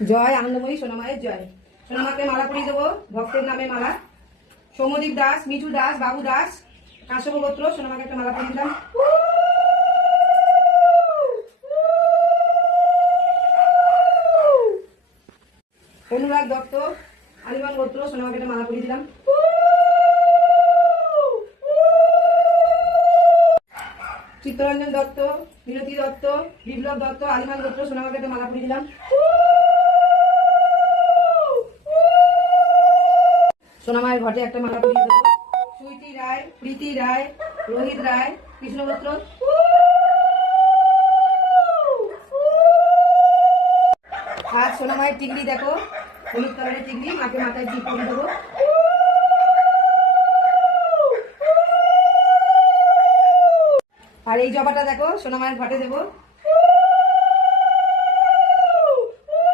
জয় আনন্দময়ী সোনামায়ের জয়। সোনামাকে মালা পরিয়ে দেবো, ভক্তের নামে মালা। সৌমদীপ দাস, মিঠু দাস, বাবু দাস, কাশ্যপ গোত্র। সোনামাকে একটা মালা পরিয়ে দিলাম। অনুরাগ দত্ত, আলিমান গোত্র। সোনামাকে একটা মালা পরিয়ে দিলাম। চিত্তরঞ্জন দত্ত, মিনতি দত্ত, বিপ্লব দত্ত, আলিমান গোত্র। সোনামাকে একটা মালা পরিয়ে দিলাম। সোনামায়ের ঘটে একটা মালা পরিয়ে দেবো। সুইটি রায়, প্রীতি রায়, রোহিত রায়, কৃষ্ণ গোত্র। আর সোনামায়ের টিকলি দেখো, হলুদ কালারের টিকলি, মাকে মাথায় টিপ পরিয়ে দেবো। আর এই জবাটা দেখো, সোনামায়ের ঘটে দেবো।